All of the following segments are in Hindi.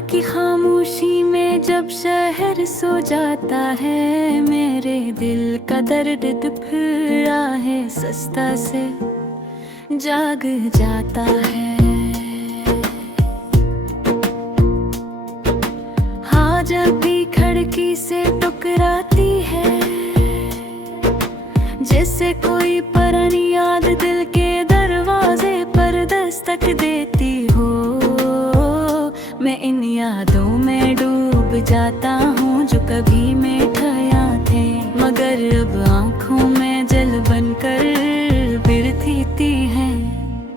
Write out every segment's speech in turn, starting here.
की खामोशी में जब शहर सो जाता है, मेरे दिल का दर्द दुखड़ा है सस्ता से जाग जाता है। हाँ, जब भी खिड़की से टकराती है, जैसे कोई पुरानी याद दिल के दरवाजे पर दस्तक देती हो, मैं इन यादों में डूब जाता हूँ जो कभी मिठाया थे, मगर अब आँखों में जल बनकर बिरथी है।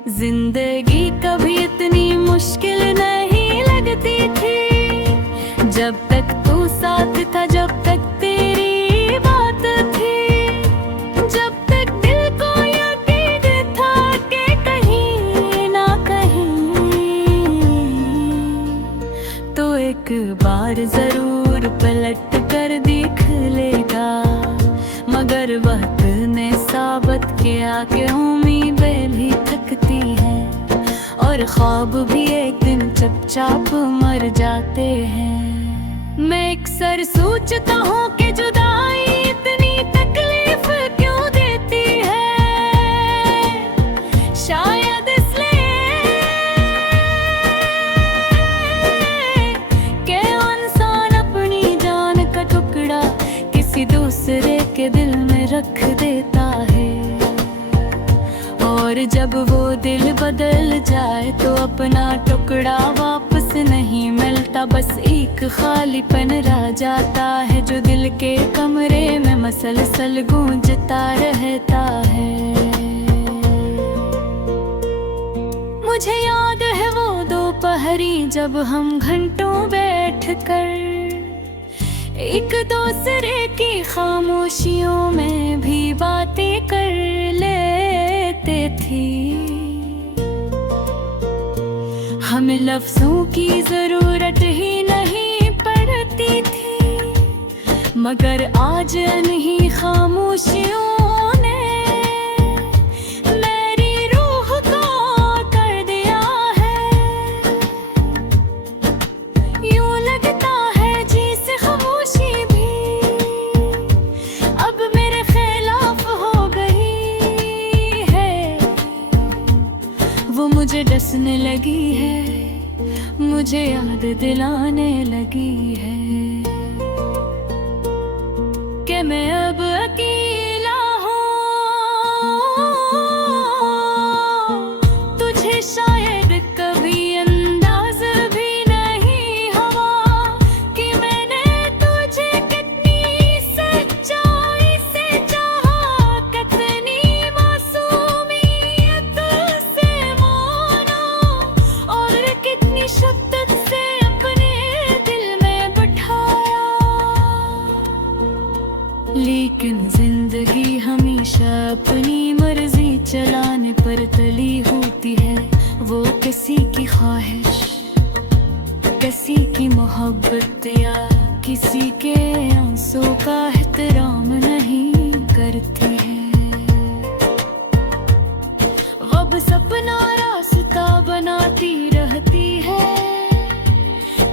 जिंदगी कभी इतनी मुश्किल नहीं लगती थी, जब तक तू साथ था, जब तक तेरी बात थी, जब तक दिल को यकीन था कि कहीं ना कहीं तो एक बार जरूर पलट कर देख लेगा, मगर वक्त ने साबित किया कि उम्मीदें भी थकती हैं और ख्वाब भी एक दिन चुपचाप मर जाते हैं। मैं अक्सर सोचता हूँ कि जुदाई इतनी तकलीफ क्यों देती है, शायद इसलिए कि इंसान अपनी जान का टुकड़ा किसी दूसरे के दिल में रख देता है, और जब वो दिल बदल जाए तो अपना टुकड़ा वापस नहीं मिलता, बस एक खालीपन रह जाता है जो दिल के कमरे में मसलसल गूंजता रहता है। मुझे याद है वो दोपहरी जब हम घंटों बैठकर एक दूसरे की खामोशियों में भी बातें कर लेते थे। हमें लफ्जों की जरूरत ही नहीं पड़ती थी, मगर आज इन्हीं खामोशियों ने मेरी रूह को कर दिया है। यूं लगता है जैसे खामोशी भी अब मेरे खिलाफ हो गई है, वो मुझे डसने लगी है, मुझे याद दिलाने लगी है कि मैं अब अकेला हूँ। तुझे शायद कभी अंदाज भी नहीं हुआ कि मैंने तुझे कितनी सच्चाई से चाहा, कितनी मासूमियत से माना, और कितनी शिद्दत से अपने दिल में बिठाया। लेकिन जिंदगी हमेशा अपनी मर्जी चलाने पर तली होती है, वो किसी की ख्वाहिश, किसी की मोहब्बत या किसी के आंसू का एहतराम नहीं करती है। वो बस अपना रास्ता बनाती रहती है,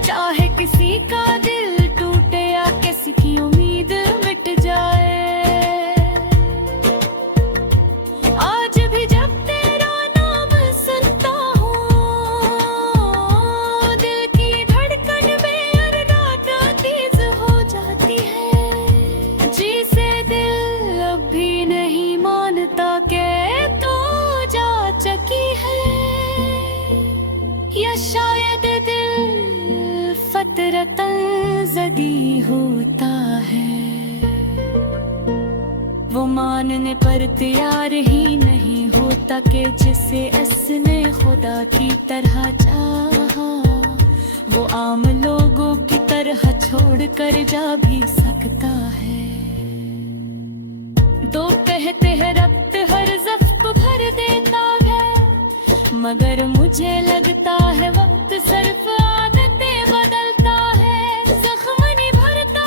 चाहे किसी का दिल टूटे या किसी की उम्मीद मिट जाए। आज भी जब तेरा नाम सुनता हूँ, दिल की धड़कन में रात तेज हो जाती है, जिसे दिल अब भी नहीं मानता कि तू जा चुकी है, या शायद दिल फतरतन ज़दी होता है, वो मानने पर तैयार ही नहीं होता कि जिसे इसने खुदा की तरह चाहा, वो आम लोगों की तरह छोड़ कर जा भी सकता है। दो कहते हैं रक्त हर ज़ख्म भर देता है, मगर मुझे लगता है वक्त सिर्फ आदतें बदलता है, जख्म नहीं भरता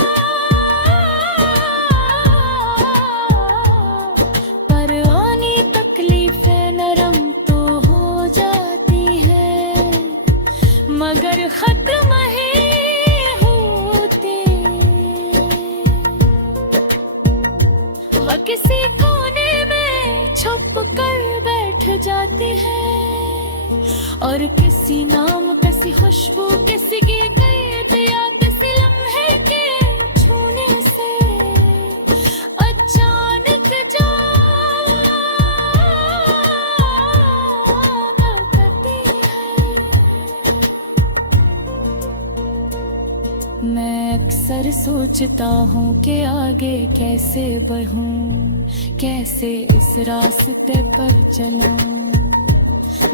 पर आनी तकलीफें नरम तो हो जाती है, मगर खत्म है जाती है। और किसी नाम कैसी खुशबू किसी की कैद या किसी लम्हे के छूने से अचानक जाती है। मैं अक्सर सोचता हूँ कि आगे कैसे बढ़ूं, कैसे इस रास्ते पर चलूं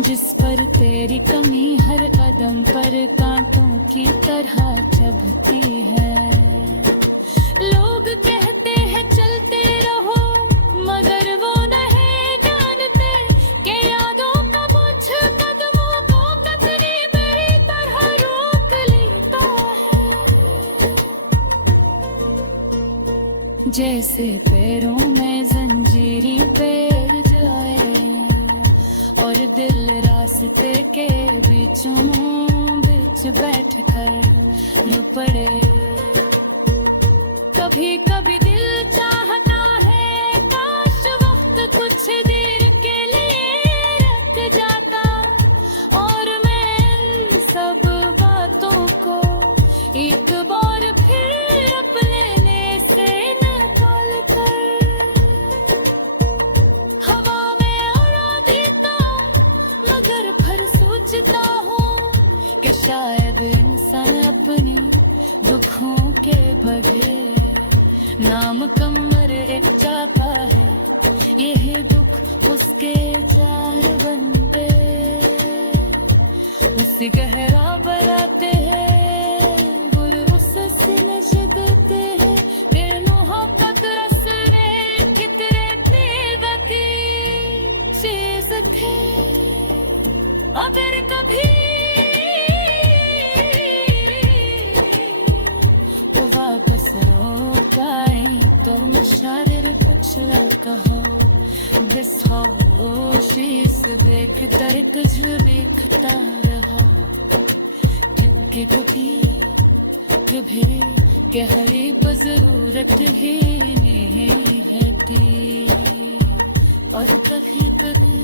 जिस पर तेरी कमी हर कदम पर कांटों की तरह चुभती है। लोग कहते हैं चलते रहो, मगर वो नहीं जानते कि यादों का बोझ कदमों को कतरी मेरी तरह रोक लेता है। जैसे पैरों में जंजीरी पैर जाए और दिल रास्ते के बीचों बीच बैठ कर रो पड़े। कभी कभी दिल चाहता है काश वक्त कुछ देर के लिए रुक जाता और मैं इन सब बातों को एक बार फिर अपने से निकाल कर हवा में उड़ा देता। मगर फिर सोचता हूँ कि शायद इंसान अपने दुखों के बगैर नाम कमर एक चाहता है। यही दुख उसके चार बंदे उसे गहरा बनाते हैं, गुर उससे नशे देते हैं। तेरे मोहब्बत रसने कितने तेवती चीज थे। अगर कभी वो वापस रोक आए तो मैं शायद कुछ कहो बेहोशी से देखता तुझे देखता रहा। क्योंकि कभी गहरी पर जरूरत ही नहीं है थी और कभी कभी